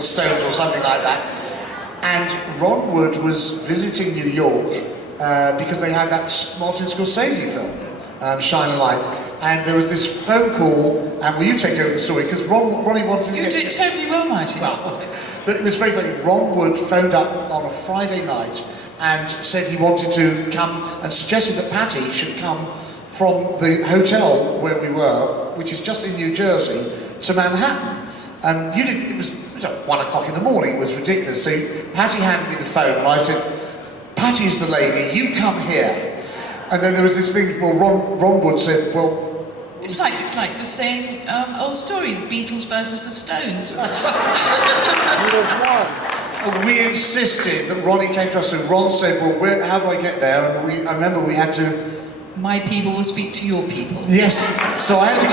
the Stones or something like that. And Ron Wood was visiting New York because they had that Martin Scorsese film, Shine a Light. And there was this phone call, and will you take over the story? Because Ronnie wanted to You do it terribly well, Martin. Well, but it was very funny. Ron Wood phoned up on a Friday night and said he wanted to come and suggested that Pattie should come from the hotel where we were, which is just in New Jersey, to Manhattan. And it was 1 o'clock in the morning, it was ridiculous. So Pattie handed me the phone and I said, Pattie's the lady, you come here. And then there was this thing, well, Ron Wood said, well, It's like the same old story, the Beatles versus the Stones. Beatles won. And we insisted that Ronnie came to us, and Ron said, well, how do I get there? And I remember we had to... My people will speak to your people. Yes, so I had to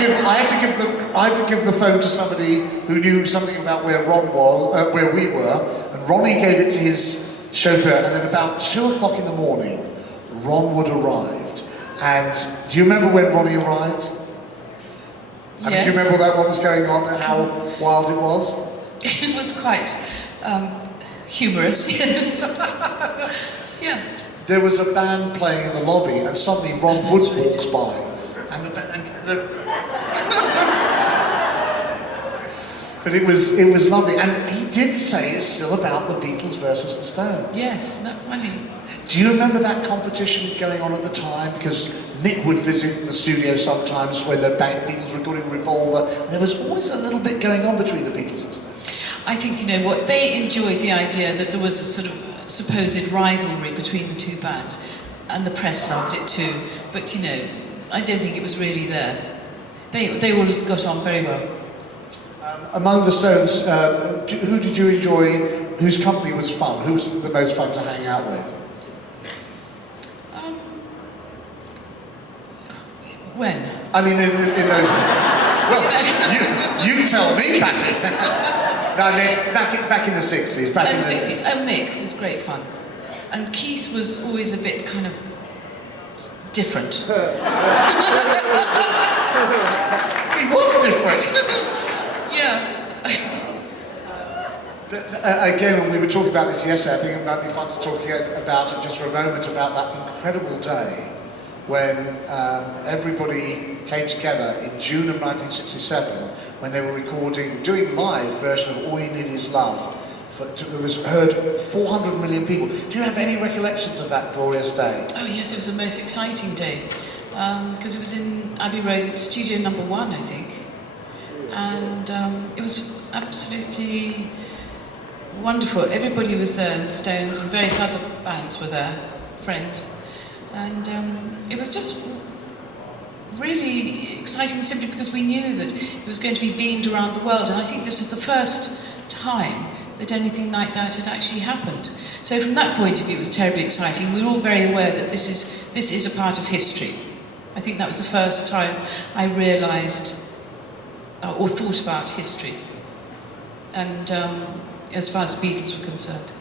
give the phone to somebody who knew something about where Ron was, where we were, and Ronnie gave it to his chauffeur, and then about 2 o'clock in the morning, Ron Wood arrived. And do you remember when Ronnie arrived? I mean, do you remember what was going on and how wild it was? It was quite humorous, yes. Yeah. There was a band playing in the lobby, and suddenly Ron Wood walks by, and but it was lovely, and he did say it's still about the Beatles versus the Stones. Yes, isn't that funny? Do you remember that competition going on at the time? Because Mick would visit the studio sometimes when the Beatles were recording Revolver, and there was always a little bit going on between the Beatles and Stones. I think, what, they enjoyed the idea that there was a sort of supposed rivalry between the two bands, and the press loved it too, but I don't think it was really there. They all got on very well. Among the Stones, who did you enjoy, whose company was fun? Who was the most fun to hang out with? When? I mean, in those... Well, you tell me, Pattie. No, I mean, back in the 60s. In the 60s. Oh, Mick was great fun. And Keith was always a bit kind of different. He was different. Yeah. But, again, when we were talking about this yesterday, I think it might be fun to talk about it just for a moment, about that incredible day when everybody came together in June of 1967 when they were doing live version of All You Need Is Love. There was heard 400 million people. Do you have any recollections of that glorious day? Oh yes, it was the most exciting day because it was in Abbey Road, Studio Number 1, I think, and it was absolutely wonderful. Everybody was there, the Stones and various other bands were there, friends, and it was just really exciting simply because we knew that it was going to be beamed around the world, and I think this was the first time that anything like that had actually happened. So from that point of view it was terribly exciting. We were all very aware that this is a part of history. I think that was the first time I realised or thought about history, and as far as the Beatles were concerned.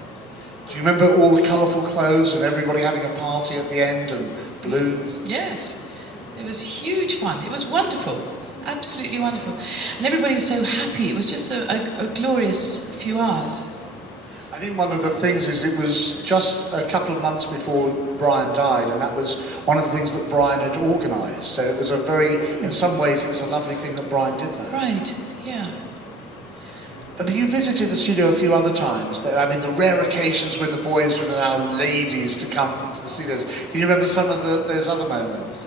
Do you remember all the colourful clothes and everybody having a party at the end and balloons? Yes. It was huge fun. It was wonderful, absolutely wonderful. And everybody was so happy. It was just a glorious few hours. I think one of the things is it was just a couple of months before Brian died, and that was one of the things that Brian had organised. So it was in some ways it was a lovely thing that Brian did that. Right, yeah. But you visited the studio a few other times. I mean, the rare occasions when the boys would allow ladies to come to the studios. Can you remember some of those other moments?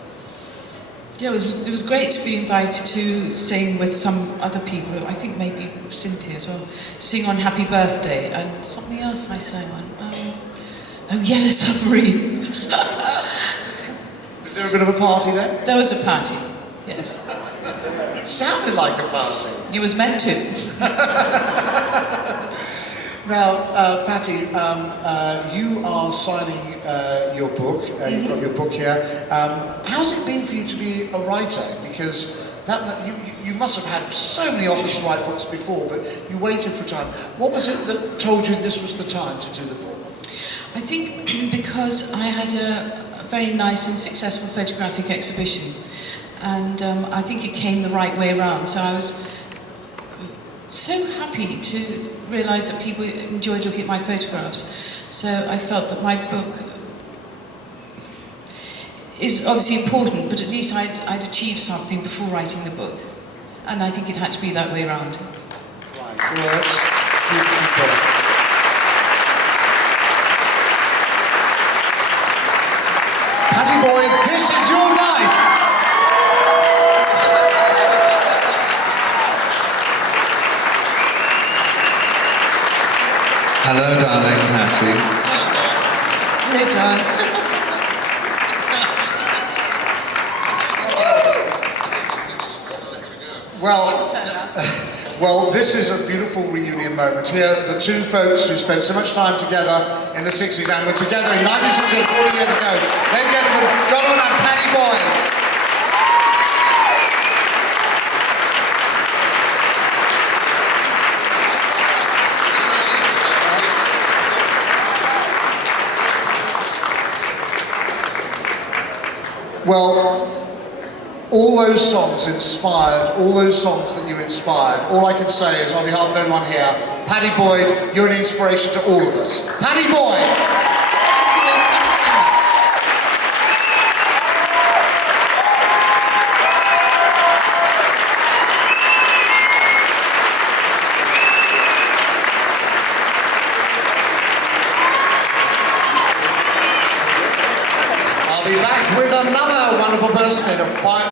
Yeah, it was great to be invited to sing with some other people, I think maybe Cynthia as well, to sing on Happy Birthday, and something else I sang on, Yellow Submarine. Was there a bit of a party then? There was a party, yes. It sounded like a party. It was meant to. Now, Pattie, you are signing your book. You've got your book here. How's it been for you to be a writer? Because you must have had so many offers to write books before, but you waited for time. What was it that told you this was the time to do the book? I think because I had a very nice and successful photographic exhibition, and I think it came the right way around. So I was so happy to realised that people enjoyed looking at my photographs. So I felt that my book is obviously important, but at least I'd achieved something before writing the book. And I think it had to be that way around. Right, well, that's beautiful. Pattie Boyd, this is your life! Hello, darling Pattie. Hello, Don. Well, this is a beautiful reunion moment. Here, the two folks who spent so much time together in the 60s and were together in 1960, 40 years ago. Ladies and gentlemen, Donovan and Pattie Boyd. Well, all those songs inspired, all those songs that you inspired, all I can say is on behalf of everyone here, Pattie Boyd, you're an inspiration to all of us. Pattie Boyd! I'll be back with another wonderful person in a 5